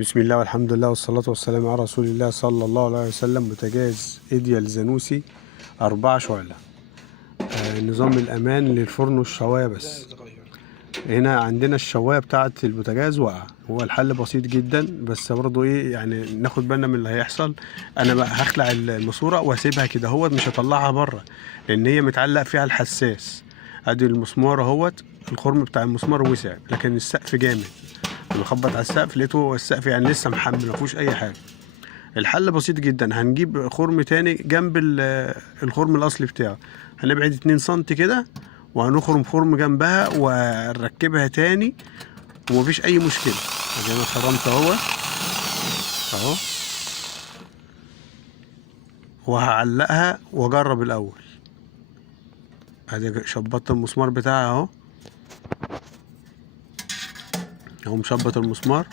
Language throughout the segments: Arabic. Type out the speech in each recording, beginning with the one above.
بسم الله والحمد لله والصلاة والسلام على رسول الله صلى الله عليه وسلم. بوتاجاز ايديال زانوسي 4 شعلة. نظام الأمان للفرن والشواية بس. هنا عندنا الشواية بتاعة البوتاجاز واقعة. هو الحل بسيط جدا، بس برضه ايه يعني ناخد بالنا من اللي هيحصل. انا بقى هخلع الماسورة واسيبها كده اهوت، مش هطلعها بره لان هي متعلق فيها الحساس. ادي المسمار اهوت، الخرم بتاع المسمار وسع لكن السقف جامد. بخبط على السقف لقيته السقف يعني لسه محمل مفيهوش اي حاجه. الحل بسيط جدا، هنجيب خرم تاني جنب الخرم الاصلي بتاعه، هنبعد 2 سم كده وهنخرم خرم جنبها ونركبها تاني ومفيش اي مشكله. ادي انا خرمت اهو وهعلقها واجرب الاول. ادي شبطت المسمار بتاعها اهو مشبط المسمار.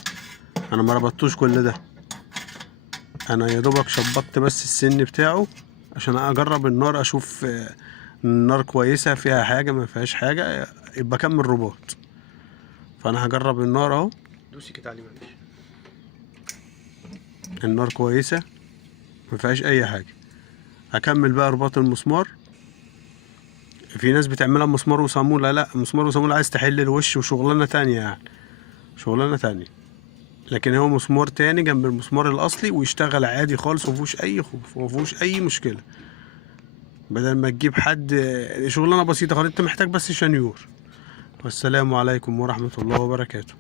انا ما ربطتوش كل ده، انا يا دوبك شبطت بس السن بتاعه عشان اجرب النار، اشوف النار كويسه فيها حاجه ما فيهاش حاجه يبقى اكمل رباط. فانا هجرب النار اهو. دوسي كده عليه معلش. النار كويسه ما فيهاش اي حاجه، هكمل بقى رباط المسمار. في ناس بتعملها مسمار وصاموله، لا مسمار وصاموله عايز تحل الوش وشغلانه تانية، يعني شغلانه تانية. لكن هو مسمار تاني جنب المسمار الاصلي ويشتغل عادي خالص ومفيهوش اي خوف ومفيهوش اي مشكله. بدل ما تجيب حد، شغلانه بسيطه خالص، انت محتاج بس شنيور. والسلام عليكم ورحمه الله وبركاته.